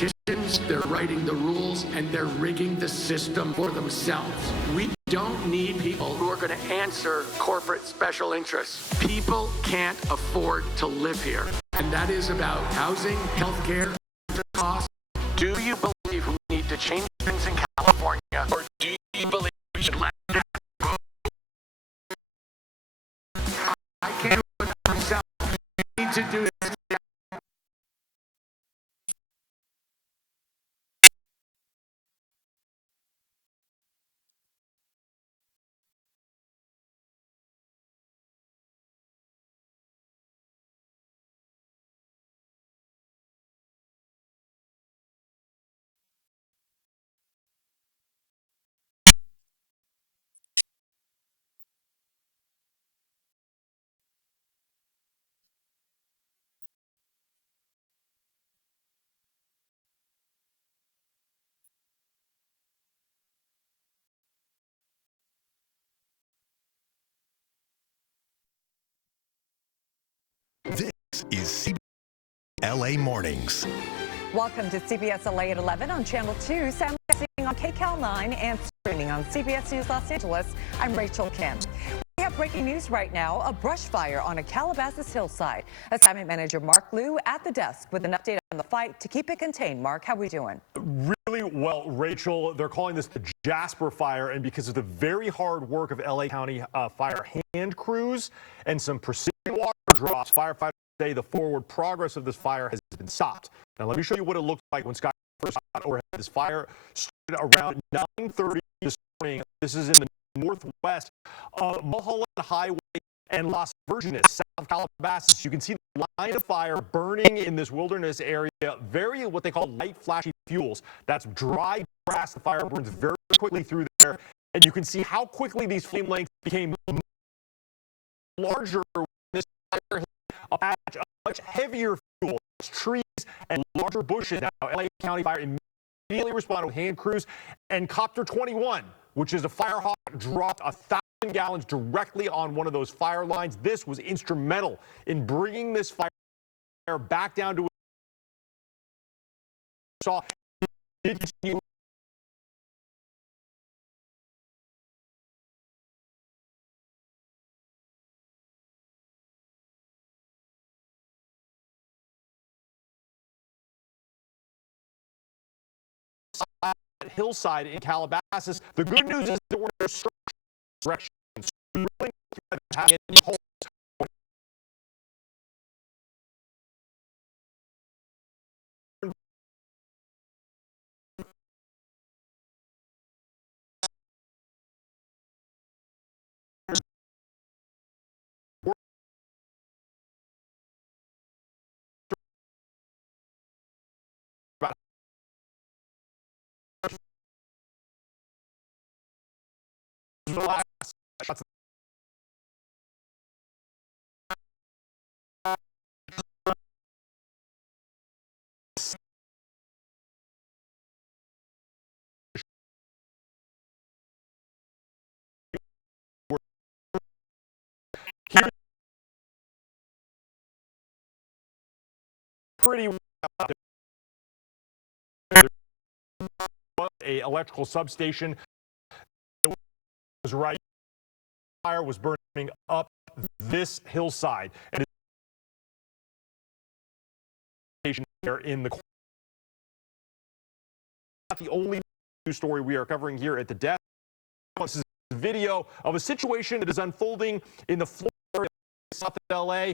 politicians, they're writing the rules, and they're rigging the system for themselves. We don't need people who are going to answer corporate special interests. People can't afford to live here. And that is about housing, healthcare, costs. Do you believe we need to change things in California, or do you believe we should let it go? I can't do it myself. We need to do this. This is CBS LA Mornings. Welcome to CBS LA at 11 on Channel 2, simulcasting on KCAL 9 and streaming on CBS News Los Angeles. I'm Rachel Kim. We have breaking news right now, a brush fire on a Calabasas hillside. Assignment manager Mark Liu at the desk with an update on the fight to keep it contained. Mark, how are we doing? Really well, Rachel. They're calling this the Jasper Fire, and because of the very hard work of LA County fire hand crews and some precision water drops, firefighters say the forward progress of this fire has been stopped. Now, let me show you what it looked like when Sky first got overhead. This fire started around 9:30 this morning. This is in the northwest of Mulholland Highway and Las Virgenes, south of Calabasas. You can see the line of fire burning in this wilderness area. Very what they call light flashy fuels. That's dry grass. The fire burns very quickly through there. And you can see how quickly these flame lengths became larger when this fire hit a patch of much heavier fuel, trees and larger bushes. Now, LA County Fire immediately responded with hand crews, and Copter 21, which is a Firehawk, dropped 1,000 gallons directly on one of those fire lines. This was instrumental in bringing this fire back down to saw hillside in Calabasas. The good news is that we're in a direction. Pretty well. A electrical substation was right. Fire was burning up this hillside, and there in the not the only news story we are covering here at the desk. This is a video of a situation that is unfolding in the Florida south of LA,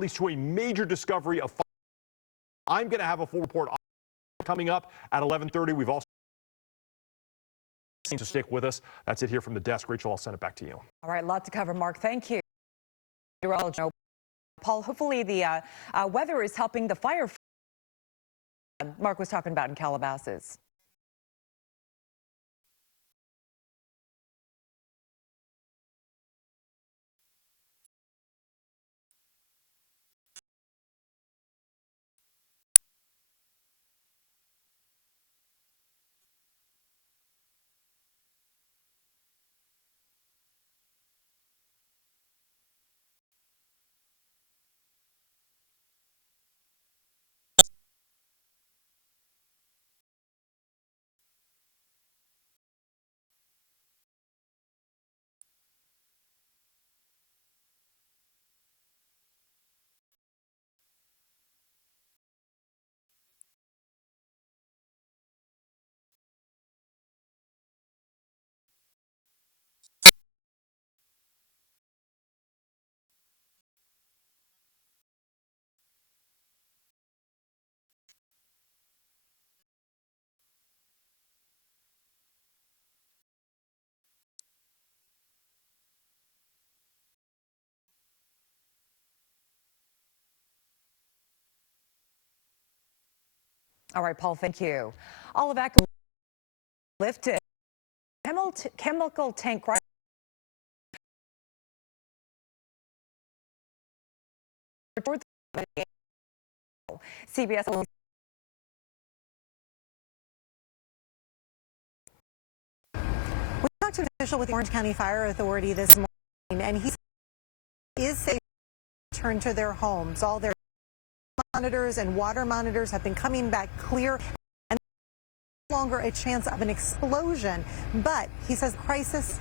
leads to a major discovery of fire. I'm going to have a full report coming up at 11:30. We've also to stick with us. That's it here from the desk. Rachel, I'll send it back to you. All right, a lot to cover, Mark. Thank you. Paul, hopefully the weather is helping the fire Mark was talking about in Calabasas. All right, Paul, thank you. All of that lifted. Chemical tank crisis. CBS. We talked to an official with the Orange County Fire Authority this morning, and he is safe to return to their homes. All their monitors and water monitors have been coming back clear, and no longer a chance of an explosion. But he says crisis.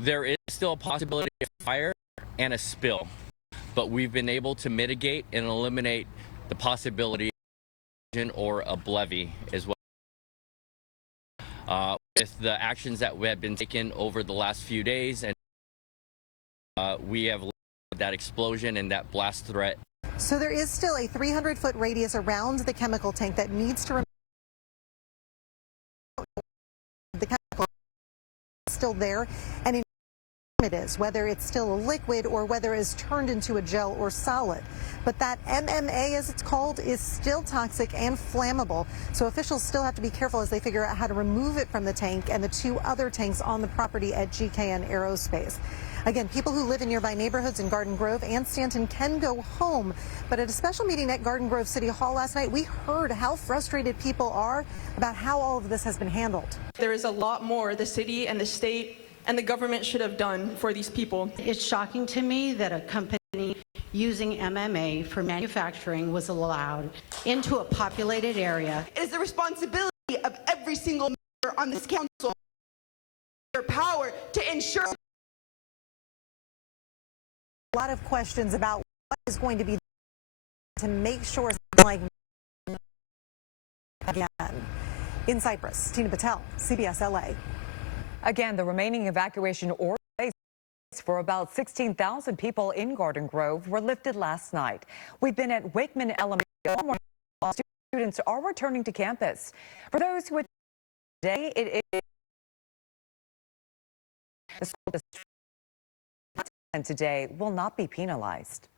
There is still a possibility of fire and a spill, but we've been able to mitigate and eliminate the possibility of or a levee as well. With the actions that have been taken over the last few days, and we have that explosion and that blast threat. So there is still a 300-foot radius around the chemical tank that needs to remain. The chemical is still there, and it is, whether it's still a liquid or whether it's turned into a gel or solid. But that MMA, as it's called, is still toxic and flammable. So officials still have to be careful as they figure out how to remove it from the tank and the two other tanks on the property at GKN Aerospace. Again, people who live in nearby neighborhoods in Garden Grove and Stanton can go home. But at a special meeting at Garden Grove City Hall last night, we heard how frustrated people are about how all of this has been handled. There is a lot more the city and the state and the government should have done for these people. It's shocking to me that a company using MMA for manufacturing was allowed into a populated area. It is the responsibility of every single member on this council, their power to ensure. A lot of questions about what is going to be to make sure something like again. In Cyprus, Tina Patel, CBS LA. Again, the remaining evacuation orders for about 16,000 people in Garden Grove were lifted last night. We've been at Wakeman Elementary. Students are returning to campus. For those who attend today, it is the school district today will not be penalized.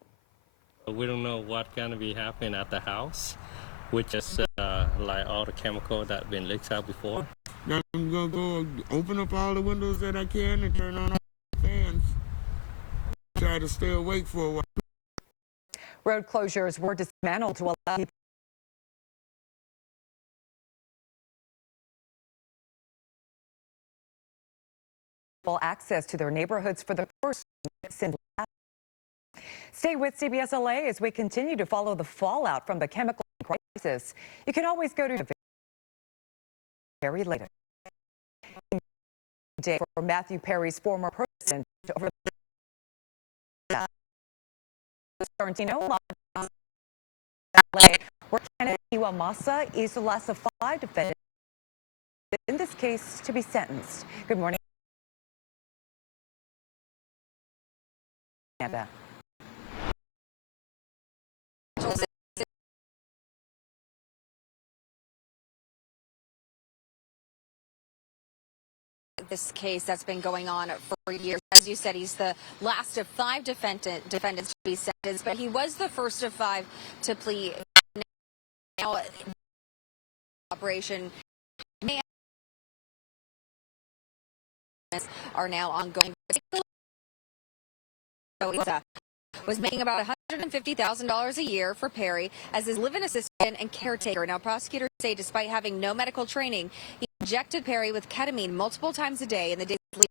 We don't know what's going to be happening at the house, which is like all the chemical that been leaked out before. Now I'm going to go open up all the windows that I can and turn on all the fans. Try to stay awake for a while. Road closures were dismantled to allow people access to their neighborhoods for the first since last. Stay with CBS LA as we continue to follow the fallout from the chemical crisis. You can always go to very later day for Matthew Perry's former president over Sorrentino, where Kenneth Iwamasa is the last of 5 defendants in this case to be sentenced. Good morning. This case that's been going on for years. As you said, he's the last of 5 defendants to be sentenced, but he was the first of 5 to plea. Now, operation are now ongoing. Was making about $150,000 a year for Perry as his live-in assistant and caretaker. Now, prosecutors say despite having no medical training, he injected Perry with ketamine multiple times a day in the days leading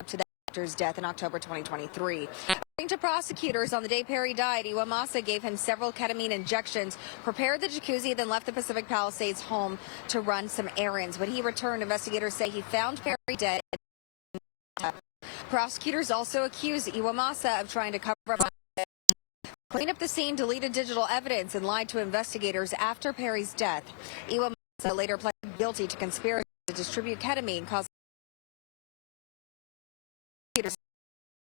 up to the actor's death in October 2023. According to prosecutors, on the day Perry died, Iwamasa gave him several ketamine injections, prepared the jacuzzi, then left the Pacific Palisades home to run some errands. When he returned, investigators say he found Perry dead. Prosecutors also accused Iwamasa of trying to cover up, clean up the scene, deleted digital evidence, and lied to investigators after Perry's death. Iwamasa later pled guilty to conspiracy to distribute ketamine, causing